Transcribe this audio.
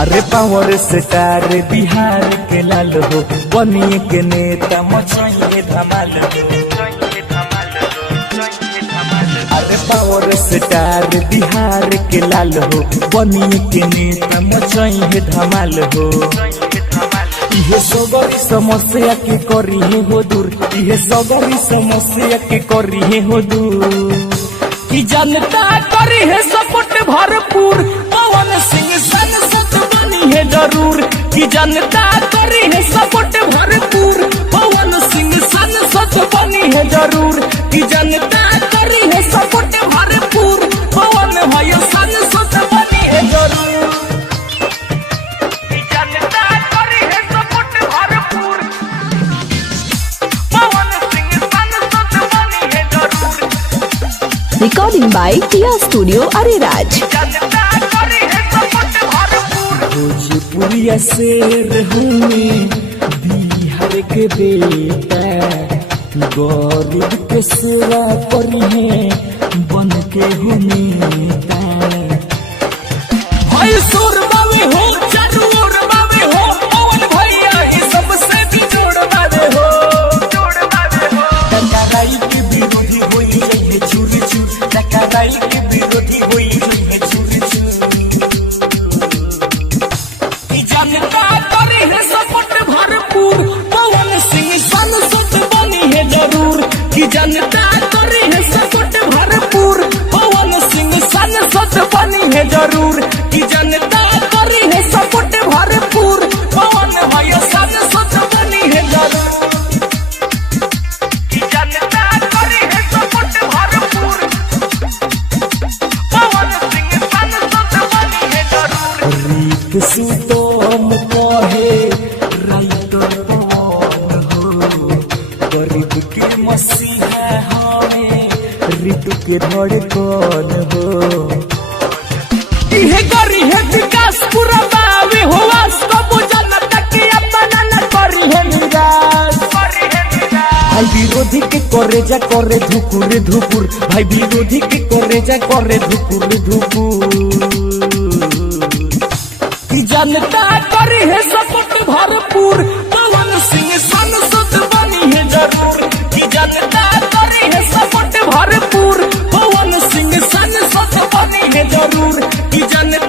अरे power star Bihar के लाल हो, बनिए के नेता मचाइए धमाल हो। अरे पावर स्टार बिहार के लाल हो, बनिए के नेता मचाइए धमाल हो। इहे सगरी समस्या के करिहे हो दूर, इहे सगरी समस्या के करिहे हो दूर। कि जनता करी है सपोर्ट भरपूर, पवन सिंह सांसद बनी है जरूर। कि जनता करी है सपोर्ट भरपूर, पवन सिंह सांसद बनी है जरूर। कि जनता करी है सपोर्ट भरपूर, पवन भाई सांसद बनी है जरूर। कि जनता करी है सपोर्ट भरपूर, पवन सिंह सांसद बनी है जरूर। Recording by Tia Studio Ariraj। भोजपुरिया शेर हूँ बिहार के बेटा, गरीब के सेवा करिहे बन के हूँ नेता। भाई सुरमा में हो चरूरमा में हो, पवन भैया ये सबसे भी जोड़वावे हो। टकराई के विरोधी होई जाइए छुरी छुरी, टकराई के विरोधी होई जाइए छुरी छुरी। कि जनता करी है सपोर्ट भरपूर, पवन सिंह सांसद बनी है जरूर। कि जनता करी है सपोर्ट भरपूर, पवन सिंह सांसद बनी है जरूर। कि जनता करी है सपोर्ट भरपूर, पवन भाई सांसद बनी है जरूर। कि जनता करी है सपोर्ट भरपूर, पवन सिंह सांसद बनी है जरूर। रीत सुतम कहे राइटर पवन हो, गरीब के मसीहा हमें ऋतु के धड़कन हो। इहे करी है विकास पूरा बावे हो, वास्तव जनता के अपना न करी है निराश। भाई विरोधी के करे जा करे धुकुर धुकुर, भाई विरोधी के करे जा करे धुकुर धुकुर। कि जनता करी है सपोर्ट भरपूर, पवन सिंह सांसद बनी है जरूर। कि जनता करी है सपोर्ट भरपूर, पवन सिंह सांसद बनी है जरूर। कि जनता